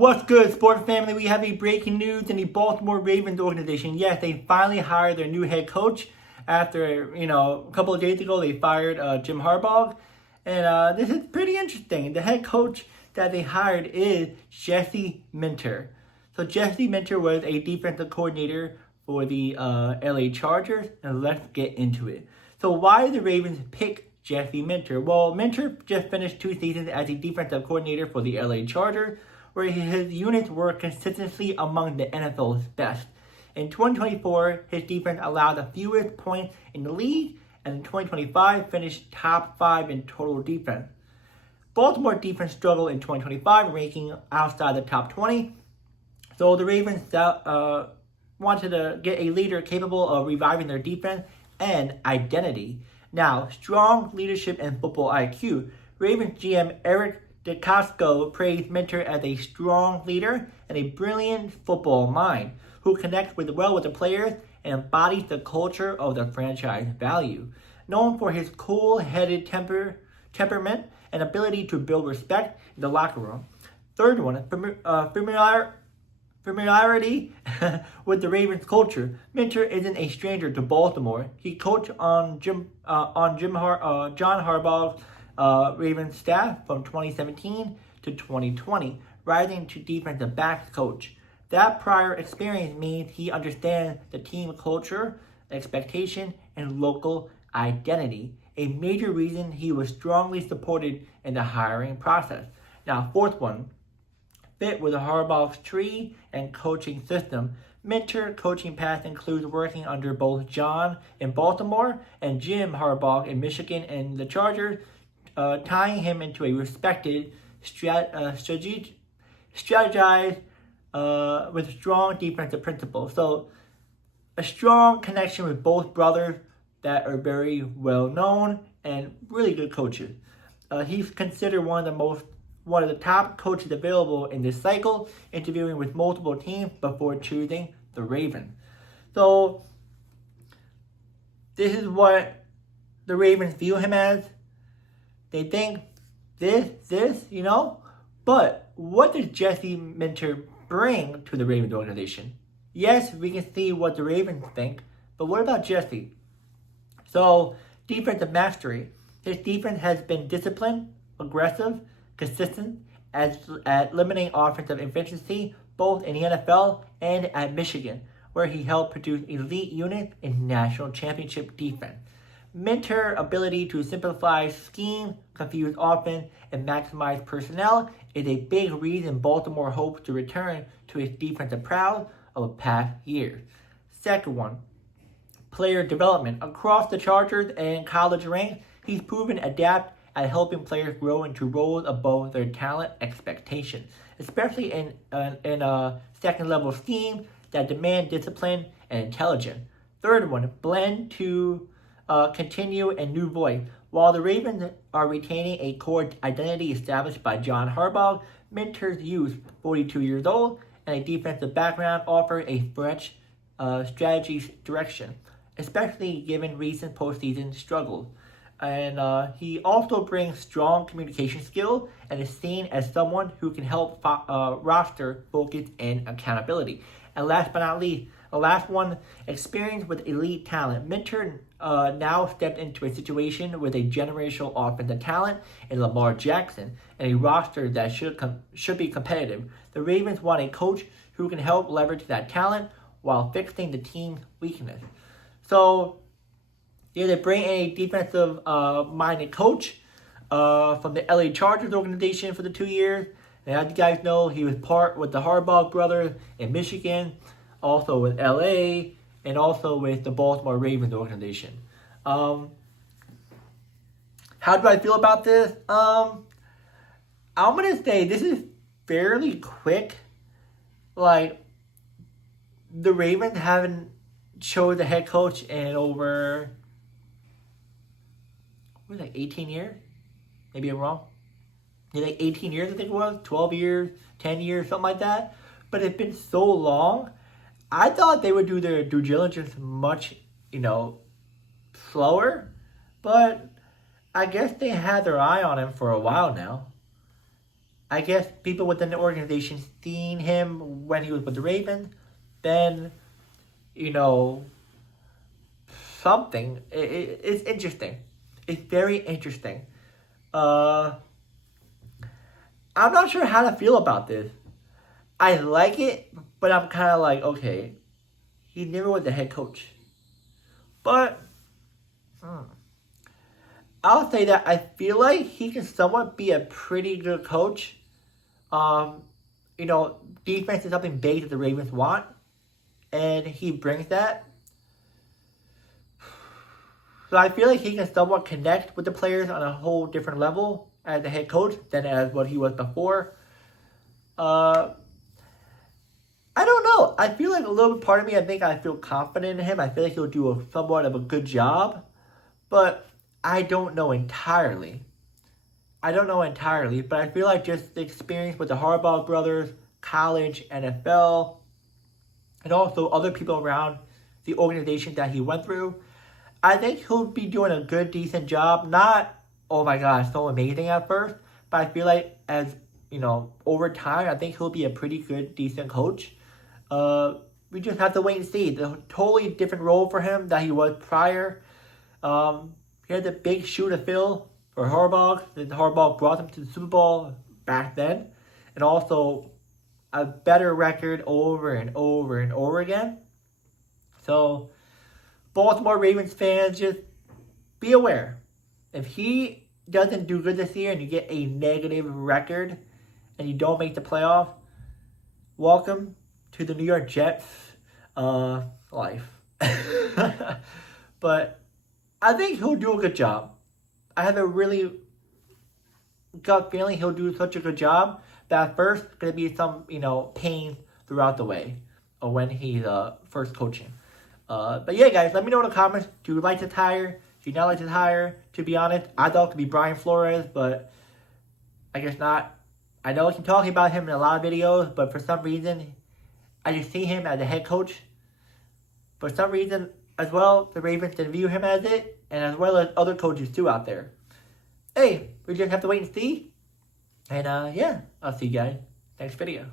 What's good, sports family? We have a breaking news in the Baltimore Ravens organization. Yes, they finally hired their new head coach after, a couple of days ago they fired Jim Harbaugh. And this is pretty interesting. The head coach that they hired is Jesse Minter. So Jesse Minter was a defensive coordinator for the LA Chargers, and let's get into it. So why did the Ravens pick Jesse Minter? Well, Minter just finished 2 seasons as a defensive coordinator for the LA Chargers, where his units were consistently among the NFL's best. In 2024, his defense allowed the fewest points in the league, and in 2025 finished top 5 in total defense. Baltimore defense struggled in 2025, ranking outside the top 20. So the Ravens wanted to get a leader capable of reviving their defense and identity. Now, strong leadership and football IQ. Ravens GM Eric DeCasco praised Minter as a strong leader and a brilliant football mind who connects well with the players and embodies the culture of the franchise value. Known for his cool-headed temperament and ability to build respect in the locker room. Third one, familiarity with the Ravens culture. Minter isn't a stranger to Baltimore. He coached on John Harbaugh's Ravens staff from 2017 to 2020, rising to defensive backs coach. That prior experience means he understands the team culture, expectation, and local identity, a major reason he was strongly supported in the hiring process. Now, fourth one, fit with Harbaugh's tree and coaching system. Minter coaching path includes working under both John in Baltimore and Jim Harbaugh in Michigan and the Chargers, tying him into a respected strategize with strong defensive principles. So a strong connection with both brothers that are very well known and really good coaches. He's considered one of the top coaches available in this cycle, interviewing with multiple teams before choosing the Ravens. So this is what the Ravens view him as. They think this, but what does Jesse Minter bring to the Ravens organization? Yes, we can see what the Ravens think, but what about Jesse? So, defensive mastery. His defense has been disciplined, aggressive, consistent at limiting offensive efficiency, both in the NFL and at Michigan, where he helped produce elite units in national championship defense. Minter's ability to simplify scheme, confuse offense, and maximize personnel is a big reason Baltimore hopes to return to its defensive prowess of past years. Second one, player development. Across the Chargers and college ranks, he's proven adept at helping players grow into roles above their talent expectations, especially in a second-level scheme that demand discipline and intelligence. Third one, blend to continue and new voice. While the Ravens are retaining a core identity established by John Harbaugh, Minter's youth, 42 years old, and a defensive background offer a fresh strategy direction, especially given recent postseason struggles. And he also brings strong communication skills and is seen as someone who can help roster focus and accountability. And last but not least, the last one, experience with elite talent. Minter now stepped into a situation with a generational offensive talent in Lamar Jackson and a roster that should be competitive. The Ravens want a coach who can help leverage that talent while fixing the team's weakness. So, they bring in a defensive-minded coach from the LA Chargers organization for the 2 years. And as you guys know, he was part with the Harbaugh brothers in Michigan, also with LA, and also with the Baltimore Ravens organization. How do I feel about this? I'm going to say this is fairly quick. Like, the Ravens haven't chose a head coach in over 18 years? Maybe I'm wrong. Like 18 years, I think it was. 12 years, 10 years, something like that. But it's been so long. I thought they would do their due diligence much, slower. But I guess they had their eye on him for a while now. I guess people within the organization seeing him when he was with the Ravens, then, you know, something. It's interesting. It's very interesting. I'm not sure how to feel about this. I like it, but I'm kind of like, okay, he never was the head coach. But I'll say that I feel like he can somewhat be a pretty good coach. You know, defense is something big that the Ravens want, and he brings that. So I feel like he can somewhat connect with the players on a whole different level as a head coach than as what he was before. I don't know. I feel like a little part of me, I feel confident in him. I feel like he'll do somewhat of a good job, but I don't know entirely. But I feel like just the experience with the Harbaugh brothers, college, NFL, and also other people around the organization that he went through, I think he'll be doing a good, decent job. Not, oh my gosh, so amazing at first, but I feel like as, over time, I think he'll be a pretty good, decent coach. We just have to wait and see. It's a totally different role for him that he was prior. He had the big shoe to fill for Harbaugh. Then Harbaugh brought him to the Super Bowl back then. And also a better record over and over and over again. So, Baltimore Ravens fans, just be aware. If he doesn't do good this year and you get a negative record and you don't make the playoff, welcome to the New York Jets life. But I think he'll do a good job. I have a really gut feeling he'll do such a good job that at first going to be some, pain throughout the way or when he's first coaching. But yeah, guys, let me know in the comments. Do you like this hire? Do you not like this hire? To be honest, I thought it could be Brian Flores, but I guess not. I know I keep talking about him in a lot of videos, but for some reason, I just see him as a head coach. For some reason, as well, the Ravens didn't view him as it, and as well as other coaches too out there. Hey, we just have to wait and see. And yeah, I'll see you guys next video.